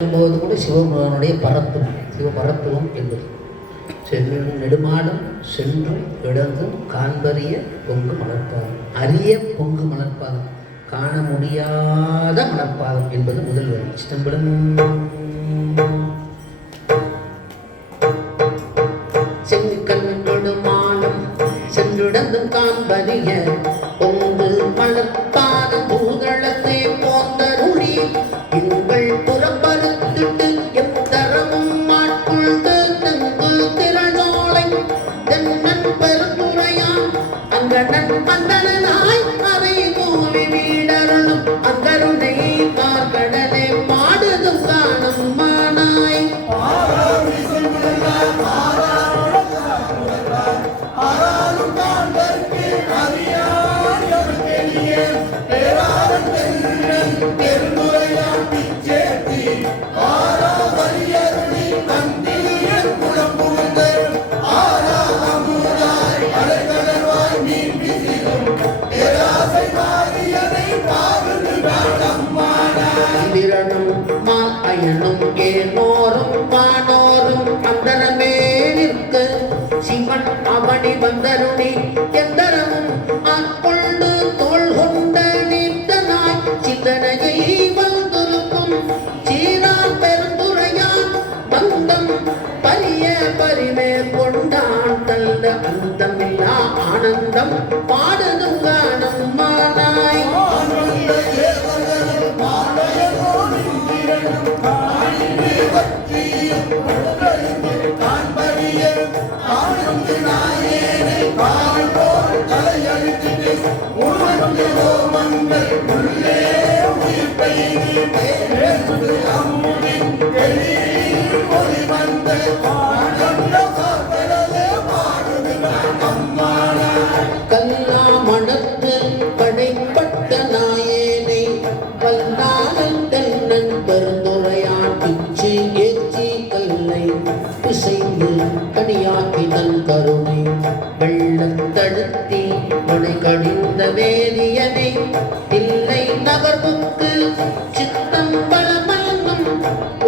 போது கூட சிவபெருமானுடைய சிவபரத்துவம் என்பது சென்றும் நெடுமாடும் சென்றும் இடந்தும் காண்பறிய பொங்கு மலர்ப்பாதம், அரிய பொங்கு மலர்ப்பாதம், காண முடியாத மலர்ப்பாதம் என்பது முதல் வரி. சிதம்பரம் செங்கண் நெடுமாடும் சென்றுடந்தும் காண்பறிய பொங்கு மலர்ப்பாதம், பூதளத்தை போந்தருளி எங்கள் புறப்பருத்திட்டு எத்தரமும் மாட்கொண்டு தங்கு திரளோலை தென்னன் பெருந்துரையான் அங்கடன் மந்தனாய் அதை கூவி வீடருளும் அங்கருணை பார்க்கடலை பாடுதும் காணும் மானாய் அயனும் ஏனோரும் வானோரும் அந்தரமே நிற்க சிவன் அவனி வந்தருணி எந்தரமும் ஆட்கொண்டு தோள் கொண்ட நீத்தனாய் சிந்தனையை வந்திருக்கும் சீரான் பெருந்துரையான் பந்தம் பரிய பரிமேற் கொண்டான் தல்ல அந்தமில்லா ஆனந்தம் பாடுதும் காணும் மானாய் கல்லாமணத்து படைப்பட்ட நாயேனை வல்லாளன் தென்னன் பெருந்துரையான் பிச்சு ஏச்சி கல்லை பிசைந்து கனியாக்கி தன் கருணை வெள்ளத்தடுத்தி மனை கடிந்த வேதியனை இல்லை நகர்வுக்கு சித்தம் பலமல்லும்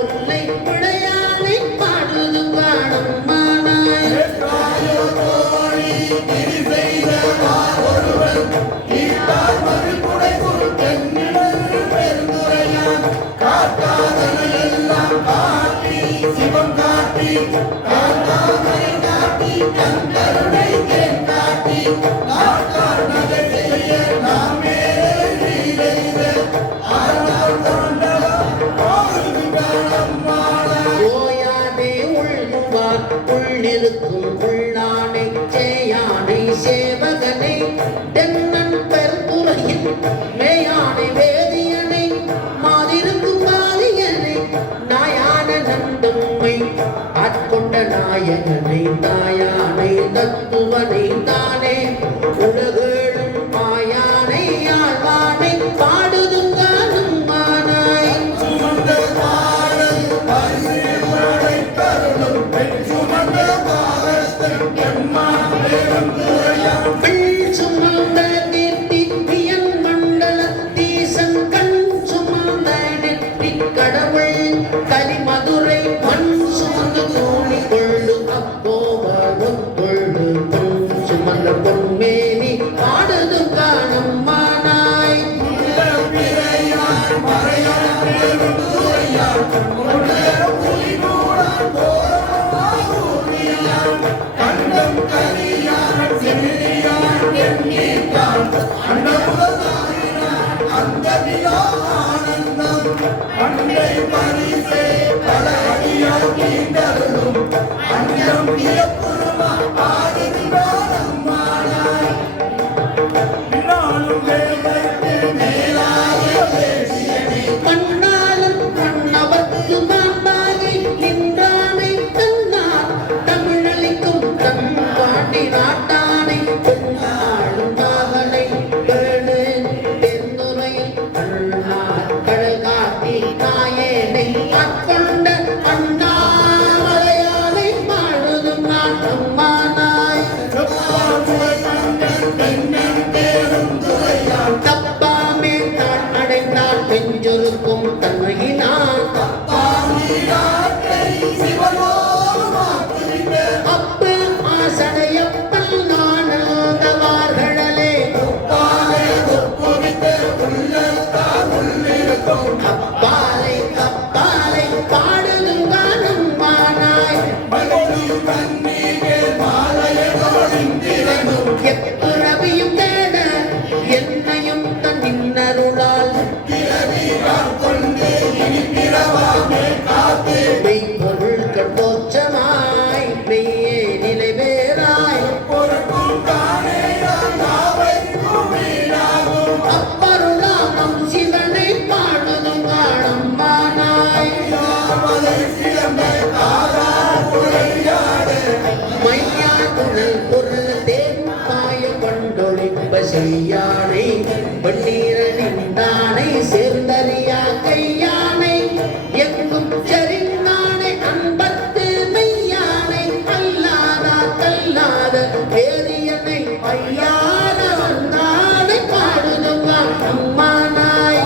உன்னை விளையானை பாடுது காணும் மானாய் சிவம் காட்டி ஓயாதே உள்வார் உள்ளிருக்கும் உள்ளானை சேயானை சேவகனை தென்னன் பெருந்துரையின் மேயானை வேதியனை மாதிருக்கும் வாதியனை நாயான நந்தம்மை ஆட்கொண்ட நாயகனை தாயானை தத்துவனை தானே உலகேழும் மாயானை ஆழ்வானை பாடுதும் காணும் மானாய் சுமந்த கீர்த்தி பியன் மண்டல தீசன் கண் சுமந்த நெற்றி கடவுள் கலிமதுரை மண் சுமந்து தோணி கொள்ளு அப்போவாழும் கொள்ளு பொன் சுமந்த பொன்மேனி பாடுது காணும் மானாய் கண்ணாலும் கண்ணவர்க்கு மாம்பாகி நின்றானை தன்னார் தமிழளிக்கும் தன் பாண்டி நாட்டானை பெண்ணாளும் மகளை பேடு பெருந்துரையில் கண்ணார் கடல் காட்டி நாயேனை ஆட்கொண்ட அண்ணாமலையானை பாடுதும் நாட்டம் மானாய் மெய்யானை வெண்ணீரணிந்தானை சேர்ந்தறியா கையானை எங்கும் செறிந்தானை அன்பத்து மெய்யானை அல்லாத கல்லாத வேதியனை ஐயான வந்தானை பாடுதுவா அம்மானாய்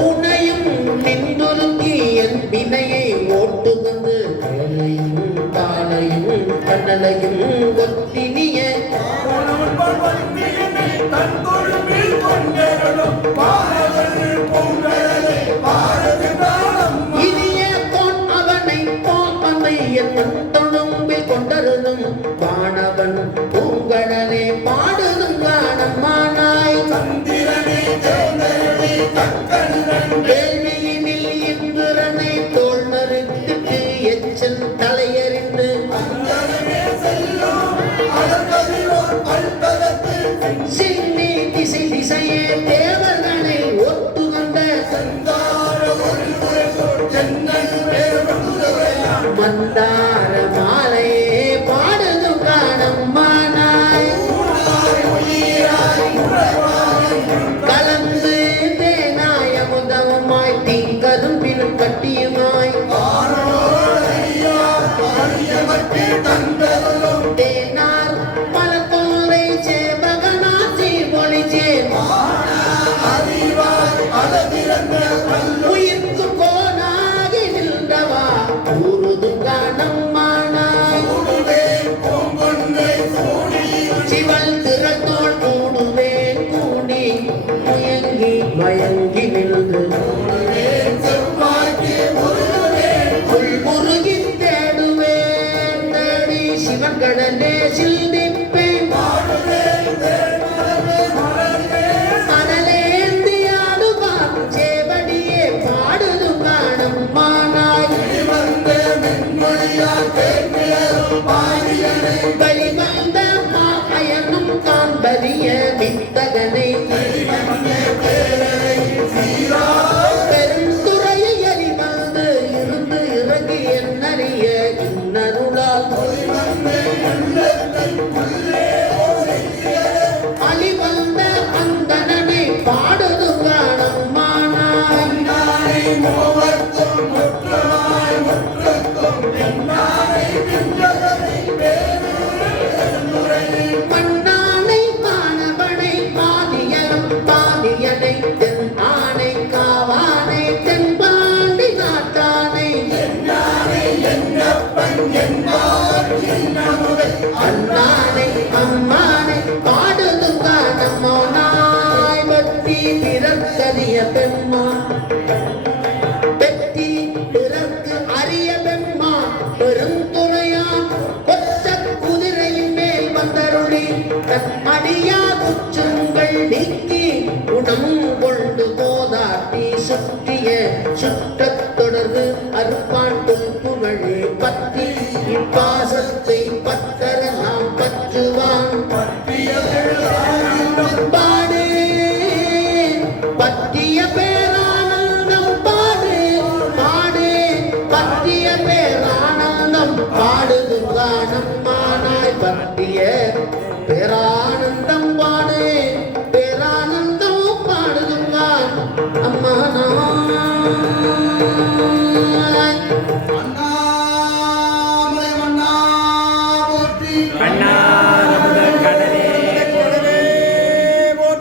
உனையும் நின்றுருங்கி என் வினையை ஓட்டுகந்து வேலையும் பாலையும் கண்ணலையும் ஒத்தினிய இனிய பொன் அவனை போப்பனை என் தொழும்பில் கொண்டருதும் வானவன் பூங்கடலே பாடுதும் காணம்மானாய் வேள்வியினில் இந்திரனை தோல் மறுத்துட்டு எச்சன் தலையறிந்து சின்னி திசை திசையே தேவர்களை ஒட்டுகொண்ட மந்தார மாலையே பாடுதும் காணம்மானாய் கலந்து தேனாய முதவுமாய் தீங்கரும் பின் கட்டியுமாய் தேனார் பலத்தோரை சேவகனாச்சி பொழிச்சே உயிர்க்கு கோனாகி நின்றவா கூறுது காணம்மானாய் சிவல் திறத்தோள் கூடுவேன் கூடி முயங்கி மயங்கி நின்று முருகி தேடுவேன் தேடி சிவன் கடலே சிந்திப்பேன் மணலேந்தி ஆடுவா சேவடியே பாடுது காணம்மானாய் வெளிவந்த மாயனும் காண்பறிய வித்தகனை பெருந்துறையை எரிவந்து இருந்து இறங்கி என்னறிய இன்னருளால் அழிவந்த அந்தனனை பாடுது காணம்மானாய் மண்ணானை மாணவனை பாதியனும் பாதியனை தென் ஆனை காவானை தென்பாண்டி நாட்டானை அண்ணானை அம்மானை பாடுது காணம்மானாய் பற்றி பிறக்கரிய பெண்மான் பெற்றி பிறர்க்கு அரிய பெண்மான் பெருந்துறையான் கொத்த குதிரையின் மேல் வந்தருளி தன் அடியா குற்றங்கள் நீக்கி குணம் கொண்டு போதாட்டி சுற்றிய சுற்றத் தொடர்ந்து அருப்பாட்டும் புகழே பற்றி இப்பாசத்தை பத்தர நாம் பற்றுவான் பாடு பற்றிய பேரானந்தம் பாடு பாடு பற்றிய பேரானந்தம் பாடுது காணம்மானாய் பற்றிய பேரானந்தம் பாடு பேரானந்தம் பாடுதுங்க அம்மா